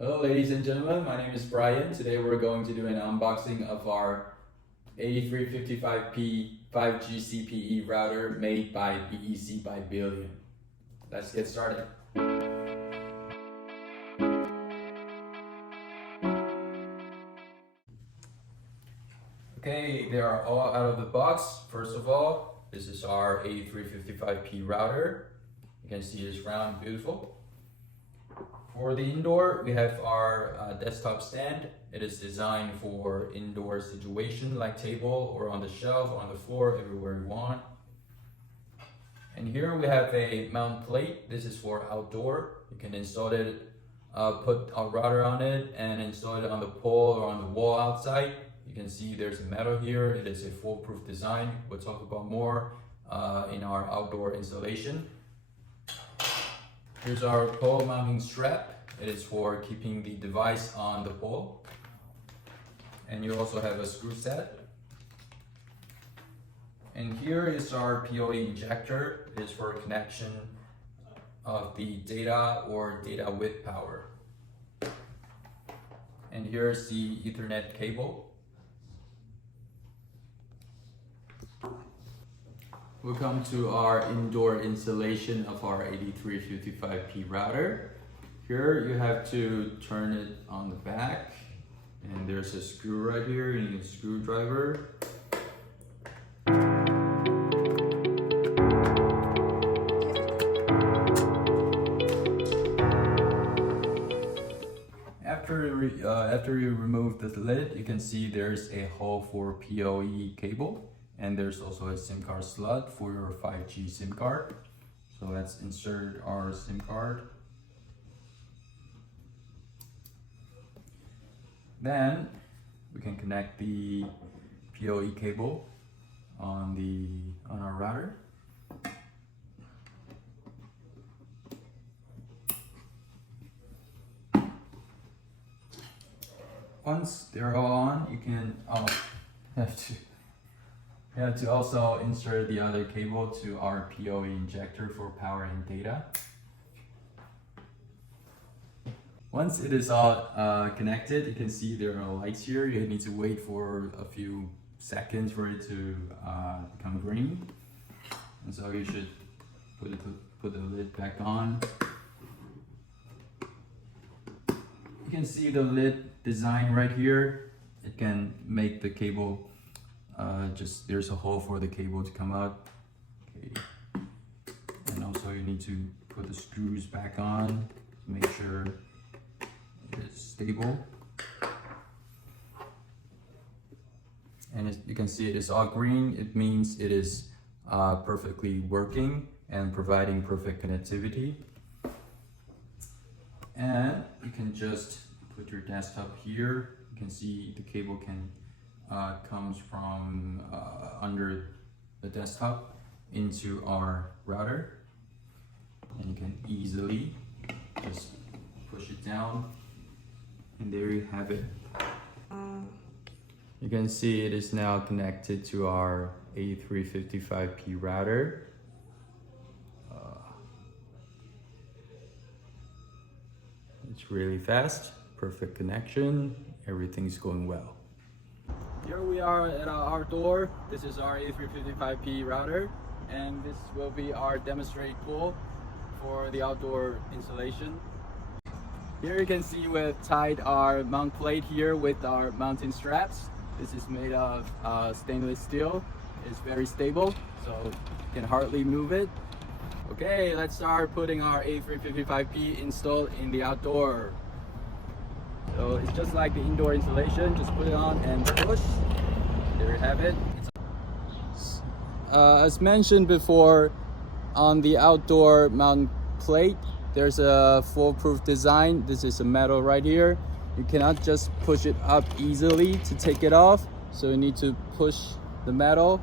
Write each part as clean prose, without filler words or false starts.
Hello ladies and gentlemen, my name is Brian. Today we're going to do an unboxing of our 8355P 5G CPE router made by BECbyBILLIon. Let's get started. Okay, they are all out of the box. First of all, this is our 8355P router. You can see it's round and beautiful. For the indoor, we have our desktop stand. It is designed for indoor situation like table or on the shelf, on the floor, everywhere you want. And here we have a mount plate. This is for outdoor. You can install it, put a router on it and install it on the pole or on the wall outside. You can see there's a metal here. It is a foolproof design. We'll talk about more in our outdoor installation. Here's our pole mounting strap. It is for keeping the device on the pole. And you also have a screw set. And here is our PoE injector. It is for connection of the data or data with power. And here's the Ethernet cable. We'll come to our indoor installation of our 8355P router. Here you have to turn it on the back, and there's a screw right here. You need a screwdriver. After you remove the lid, you can see there's a hole for PoE cable. And there's also a SIM card slot for your 5G SIM card. So let's insert our SIM card. Then we can connect the PoE cable on our router. Once they're all on, you can have to also insert the other cable to our PoE injector for power and data. Once it is all connected, you can see there are lights here. You need to wait for a few seconds for it to become green. And so you should put the lid back on. You can see the lid design right here. It can make the cable there's a hole for the cable to come out. Okay. And also you need to put the screws back on to make sure it is stable. And you can see it is all green. It means it is perfectly working and providing perfect connectivity. And you can just put your desktop here. You can see the cable comes from under the desktop into our router, and you can easily just push it down, and there you have it. You can see it is now connected to our 8355P router. It's really fast, perfect connection, everything's going well. Here we are at our outdoor. This is our 8355P router, and this will be our demonstrate tool for the outdoor installation. Here you can see we've tied our mount plate here with our mounting straps. This is made of stainless steel. It's very stable, so you can hardly move it. Okay, let's start putting our 8355P installed in the outdoor. So it's just like the indoor installation, just put it on and push. There you have it. As mentioned before, on the outdoor mount plate, there's a foolproof design. This is a metal right here. You cannot just push it up easily to take it off. So you need to push the metal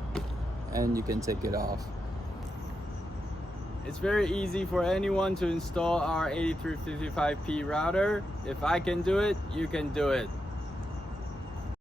and you can take it off. It's very easy for anyone to install our 8355P router. If I can do it, you can do it.